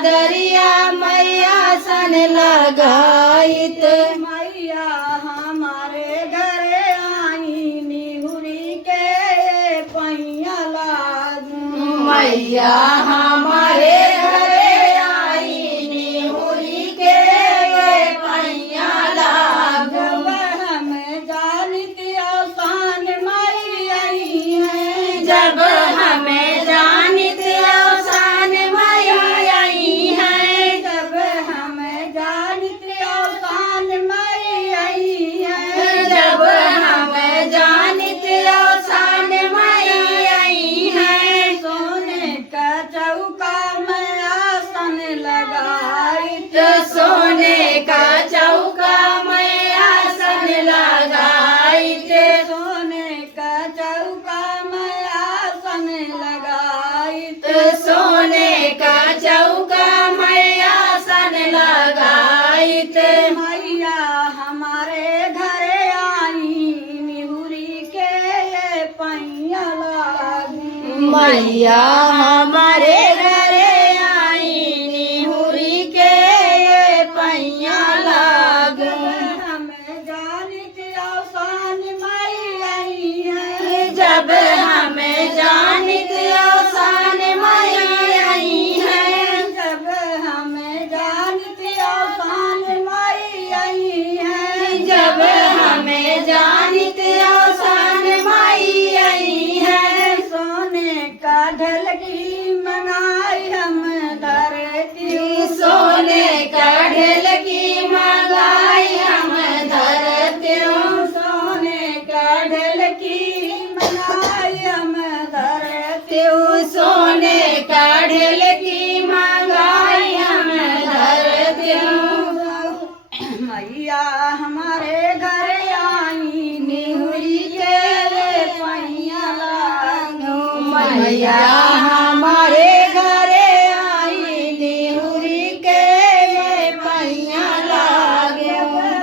चादरिया मैया सन लगाइत। मैया हमारे घरे आई निहुरी के पैया लागू। मैया हमारे घरे आई निहुरी के पैया लागू। जब हमें जानित आसान माई आई है। जब हमें जानित आसान माई आई है। जब हमें जानित आसान माई आई है। जब हमें जानित आसान माई आई है। सोने का चौका में आसन लगाइत। सोने का चौका मैं आसन लगाइत। सोने का चौका में आसन लगाइत। सोने का चौका मैं आसन लगाइत। मैया हमारे घरे आई निहुरी के पैया लागू। मैया हमारे घरे आई निहुरी के पैया लागू। हमें जानित आसान माई आई है। जब हमें जानित आसान माई आई है। जब हमें जानित आसान माई आई है। जब हमें जानित आसान माई आई है। सोने का ढलकी मंगाई हम धरती। सोने का ढलकी मंगाई हम धरत्यूं। सोने का ढलकी मंगाई हम धरती। सोने का ढलकी मंगाई हम धरत्यूं। मैया हमारे घर आई निहुरी के पैया लागू। मैया हमारे घरे आई निहुरी के पैया लागू।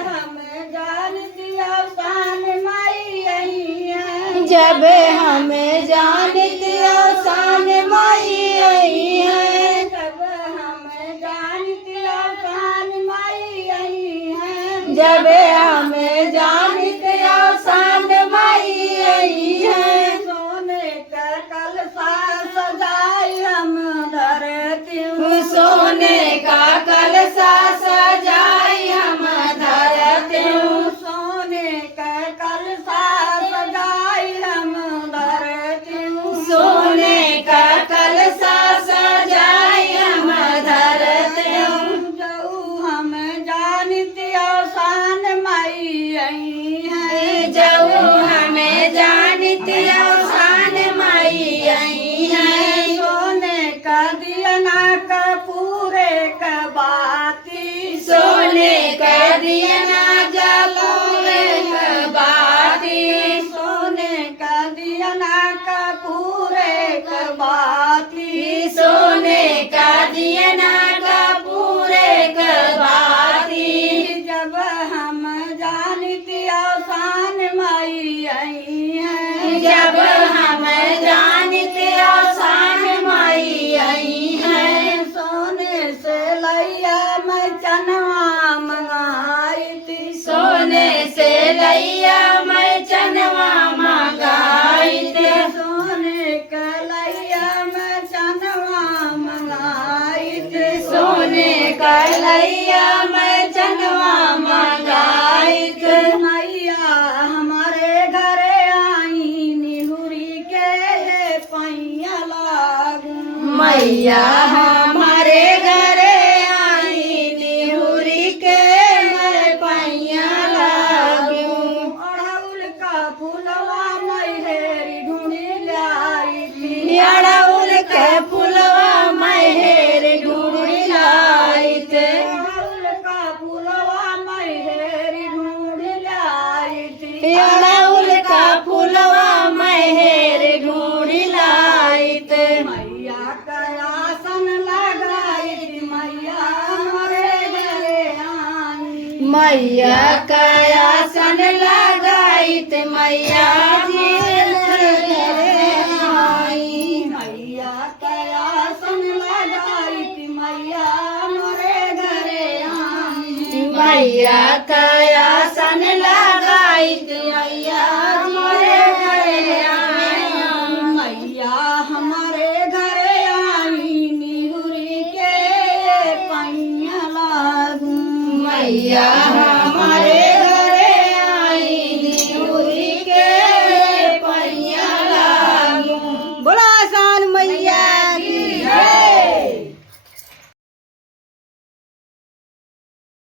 हमें जानित आसान माई आई है। जब हमें जानित आसान माई आई है। जब हमें जानित आसान माई आई है। जब हमें जानित आसान माई आई है। सोने का कलशा सजाई हम धरती। सोने का कलशा सजाई हम धरत्यूं। सोने का कलशा सजाई हम धरती। सोने का कलशा सजाई हम धरत्यूं। जाऊ हम जानित आसान माई आई है। जब हमें जानित आसान माई आई है। सोने का दियना का पूरे का बाती। सोने का दियना जलूरे बाती। सोने का दियना का पूरे का बाती। सोने का दियना का पूरे बाती। जब हम जानित आसान माई आई है। जब हमें जानित आसान माई आई है। सोने से लैया मैं चनवा मंगाई थी। सोने से लैया मैं चनवा मंगाई थी। सोने का लैया मैं चनवा मंगाई थी। सोने का लैया मैं चनवा मंगाई थी। मैया हमारे घरे आई निहुरी के पैया लागू। मैया हमारे घरे आई निहुरी के मैं पैया लागू। अड़हुल का फूलवा मैहेरी ढूंढी लाई थी। अड़हुल के फुलवा मैहेर ढूंढी लाई थे। अड़हुल का फूलवा मैहेरी ढूंढी लाई थी। अड़हुल का फुलवा मैहेर ढूंढी लाई थे। मैया का आसन लगाई थी। मैया हमारे घरे आई। मैया का आसन लगाई थे। मैया जी घरे आई। मैया का आसन लगाई थी। मैया मैया कया सन लगाइत मैया मोरे घरे आई मैया हमारे घरे आई निहुरी के पैया लागू मैया